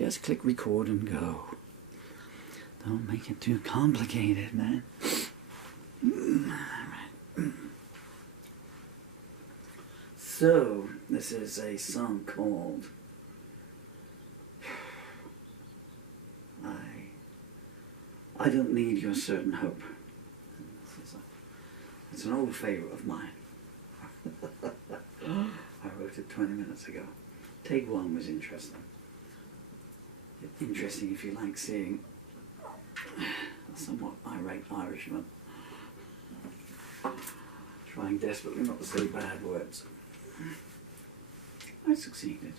Just click record and go. Don't make it too complicated, man. So, this is a song called I Don't Need Your Certain Hope. It's an old favourite of mine. I wrote it 20 minutes ago. Take one was interesting. Interesting if you like seeing a somewhat irate Irishman trying desperately not to say bad words. I succeeded.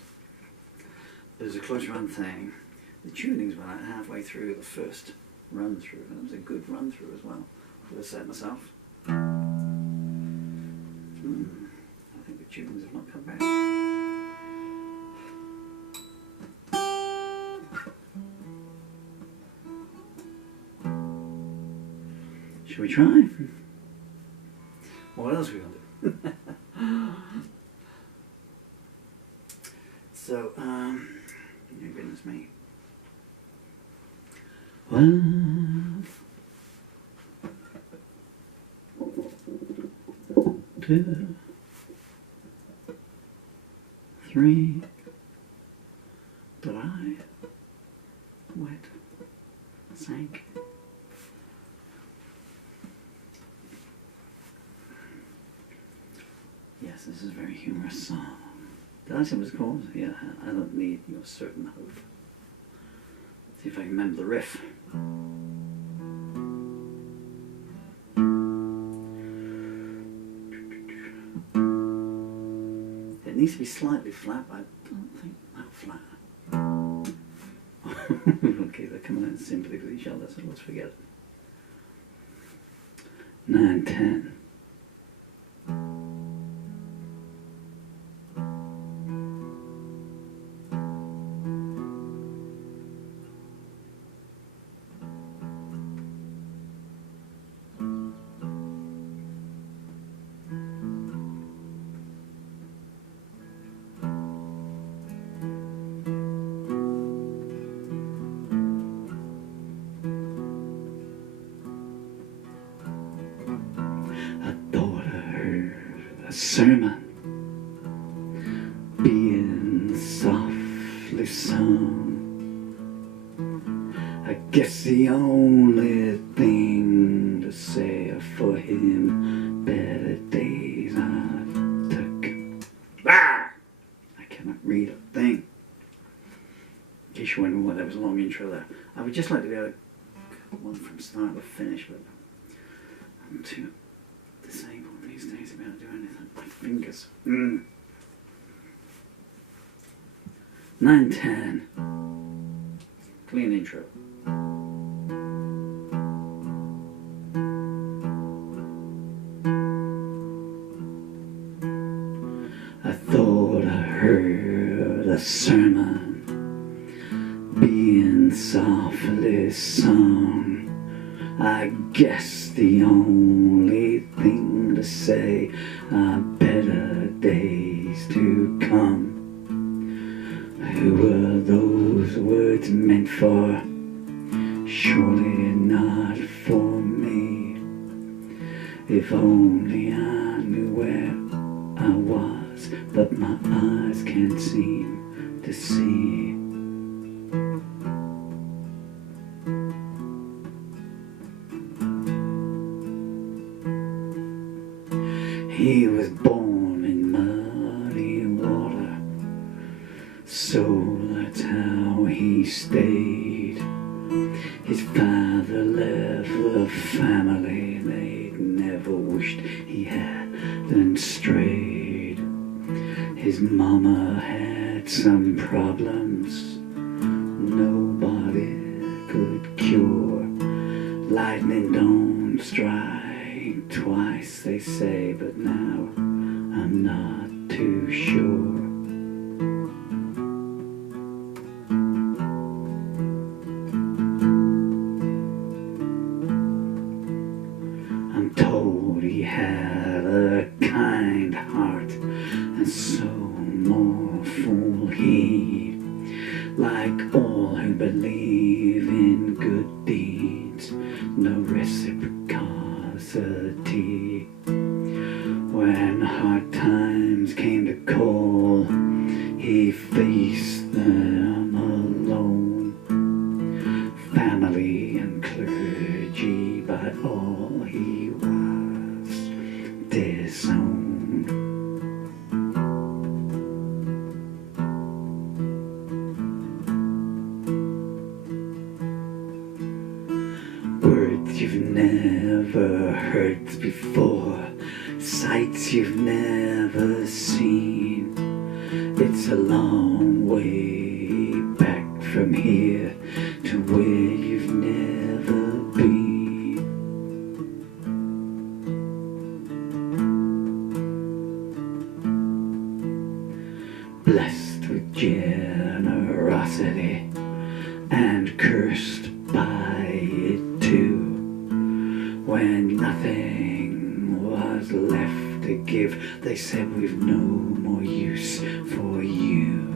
There's a clutch run thing. The tuning's about halfway through the first run through, and it was a good run through as well. Should I set myself? I think the tunings have not come back. Should we try? What else are we going to do? So, goodness me. 1, 2, 3, dry, wet, sank. Yes, this is a very humorous song. Did I say what it's called? Yeah, I Don't Need Your Certain Hope. See if I can remember the riff. It needs to be slightly flat, but I don't think that flat. Okay, they're coming in sympathy with each other, so let's forget it. 9, 10. A sermon being softly sung. I guess the only thing to say for him, better days I took. Ah! I cannot read a thing. In case you're wondering why there was a long intro there. I would just like to be able to cut one from start to finish, but I'm too disabled these days about doing anything. My fingers. 9, 10. Clean intro. I thought I heard a sermon being softly sung. I guess the only thing to say are better days to come. Who were those words meant for? Surely not for me. If only I knew where I was, but my eyes can't seem to see. He was born in muddy water, so that's how he stayed. His father left the family they'd never wished he hadn't strayed. His mama had some problems nobody could cure. Lightning don't strike twice, they say, but now I'm not too sure. I'm told he had a kind heart and so more fool he, like all believe in good deeds, no reciprocity. When hard times came to call, he faced them alone. Family and clergy, but all he was disowned. Words you've never heard before, sights you've never seen. It's a long way back from here to where you've never been. Blessed with generosity and cursed by it too. When nothing was left to give, they said we've no more use for you.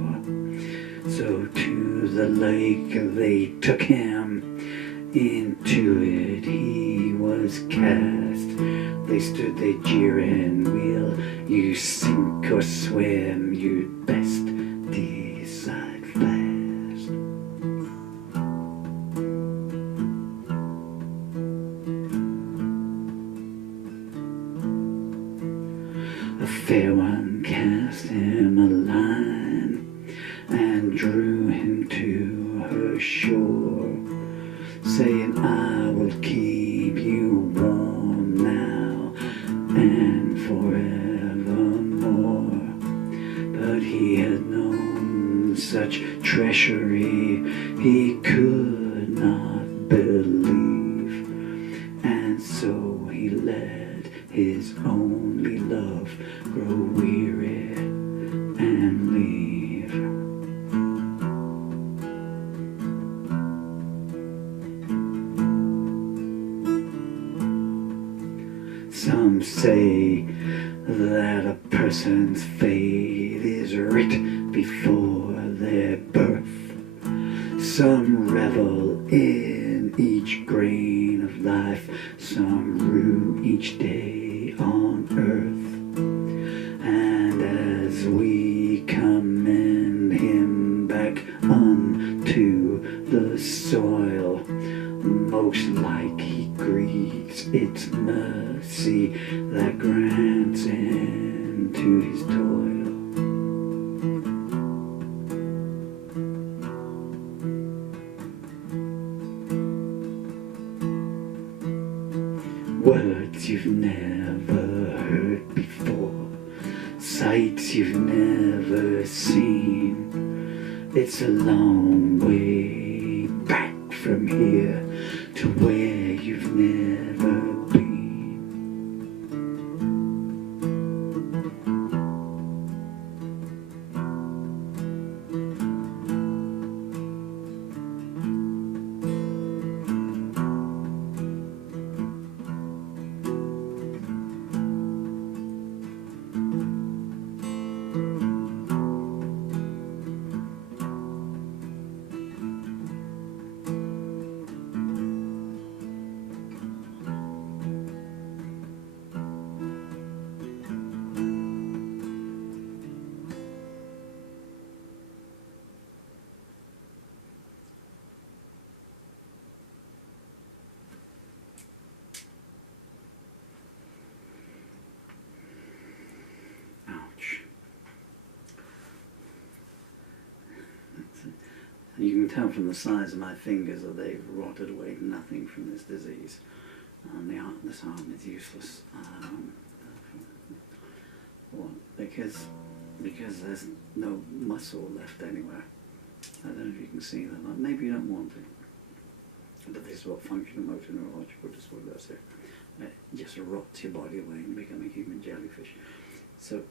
So to the lake they took him, into it he was cast. They stood there jeering, will you sink or swim, you'd best decide fast. A fair one cast him a line and drew him to her shore, saying, I will keep you warm now and forevermore. But he had known such treachery he could not believe, and so he let his only love grow weary and leave. Some say that a person's fate is writ before their birth. Some revel in each grain of life, some rue each day on earth. And as we commend him back unto the soil, most like he greets its mercy that grants end to his toil. Words you've never heard before, sights you've never seen. It's a long way back from here to where you've never been. You can tell from the size of my fingers that they've rotted away nothing from this disease. This arm is useless. Because there's no muscle left anywhere. I don't know if you can see that. Maybe you don't want to. But this is what functional motor neurological disorder does here. It just rots your body away and become a human jellyfish. So,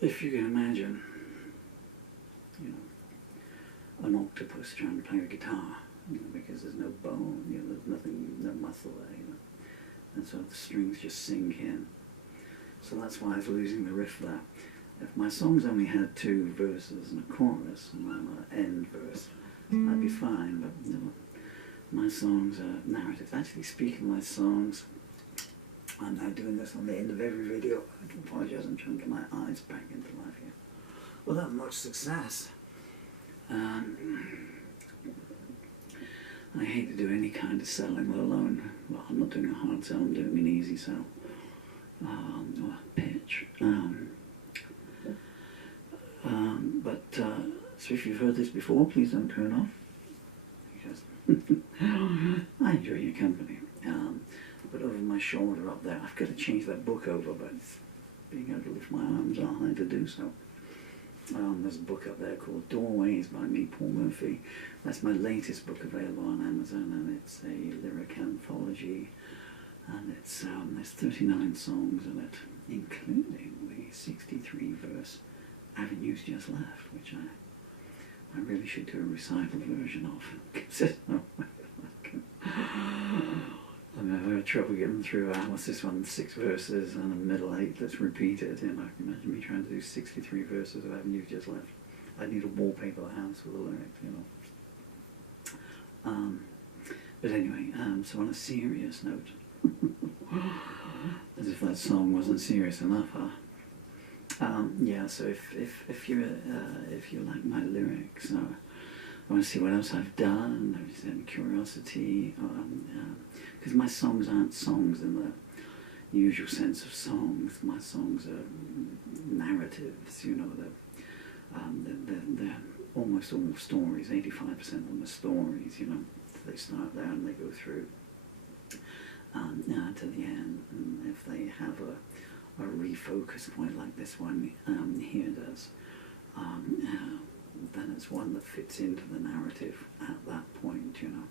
if you can imagine, you know, an octopus trying to play a guitar, you know, because there's no bone, you know, there's nothing, no muscle there, you know, and so the strings just sink in. So that's why I was losing the riff there. If my songs only had two verses and a chorus and an end verse, I'd be fine, but you know, my songs are narratives. Actually, speaking of my songs, I'm now doing this on the end of every video. I do apologise, I'm trying to get my eyes back into life here. Without much success. I hate to do any kind of selling, let alone, well, I'm not doing a hard sell, I'm doing an easy sell. Or pitch. So if you've heard this before, please don't turn off. Because I enjoy your company. But over my shoulder up there, I've got to change that book over, but being able to lift my arms are hard to do so. There's a book up there called Doorways by me, Paul Murphy. That's my latest book available on Amazon, and it's a lyric anthology. And it's there's 39 songs in it, including the 63-verse Avenues Just Left, which I really should do a recital version of. I'm having trouble getting through, what's this one, 6 verses and a middle 8 that's repeated. And I can imagine me trying to do 63 verses of Avenues Just Left. I need a wallpaper house with the lyrics, you know. But anyway, so on a serious note, as if that song wasn't serious enough, yeah, so if you like my lyrics, I want to see what else I've done, there's any curiosity, because my songs aren't songs in the usual sense of songs. My songs are narratives, you know, they're almost all stories, 85% of them are stories, you know. They start there and they go through to the end, and if they have a refocus point like this one here does, then it's one that fits into the narrative at that point, you know.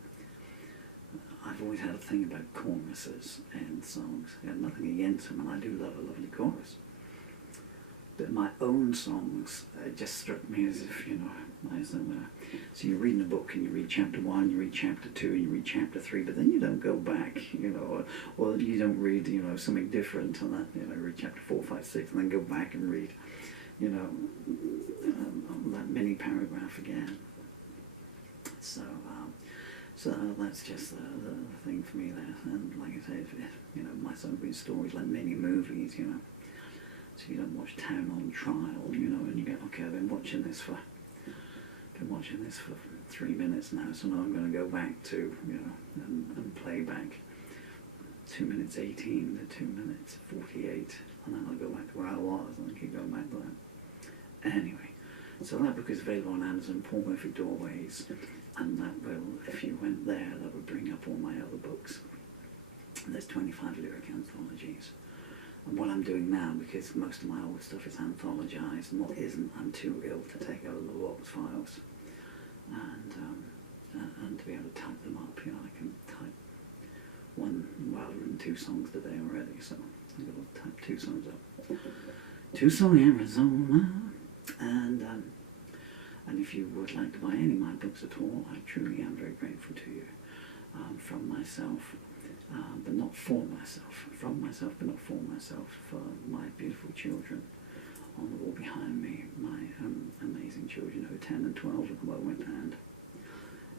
I've always had a thing about choruses in songs. I have nothing against them, and I do love a lovely chorus. But my own songs, it just struck me as if, you know, so you're reading a book and you read chapter 1, you read chapter 2, and you read chapter 3, but then you don't go back, you know, or you don't read, you know, something different on that, you know, read chapter 4, 5, 6, and then go back and read, you know, that mini paragraph again. So that's just the thing for me there. And like I say, you know, my songs read stories like many movies, you know. So you don't watch Town on Trial, you know, and you go, okay, I've been watching this for 3 minutes now, so now I'm going to go back to, you know, and play back 2 minutes 18 to 2 minutes 48, and then I'll go back to where I was, and I keep going back to that. Anyway, so that book is available on Amazon, Paul Murphy Doorways, and that will, if you went there, that would bring up all my other books. There's 25 lyric anthologies. And what I'm doing now, because most of my old stuff is anthologized, and what isn't, I'm too ill to take out of the box files. And to be able to type them up, you know, I can type I've written 2 songs today already, so I'm going to type 2 songs up. 2 Song Arizona, and if you would like to buy any of my books at all, I truly am very grateful to you, from myself. But not for myself, from myself, but not for myself, for my beautiful children on the wall behind me, my amazing children who are 10 and 12 at the moment, and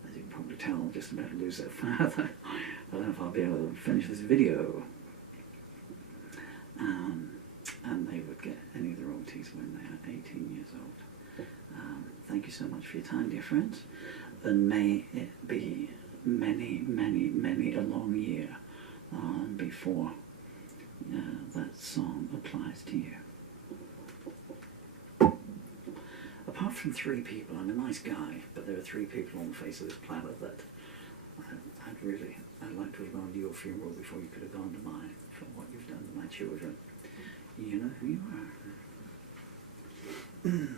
as you can probably tell, I'm just about to lose their father. I don't know if I'll be able to finish this video. And they would get any of the royalties when they are 18 years old. Thank you so much for your time, dear friends, and may it be many, many, many a long year before that song applies to you. Apart from 3 people, I'm a nice guy, but there are 3 people on the face of this planet that I'd like to have gone to your funeral before you could have gone to mine, for what you've done to my children. You know who you are.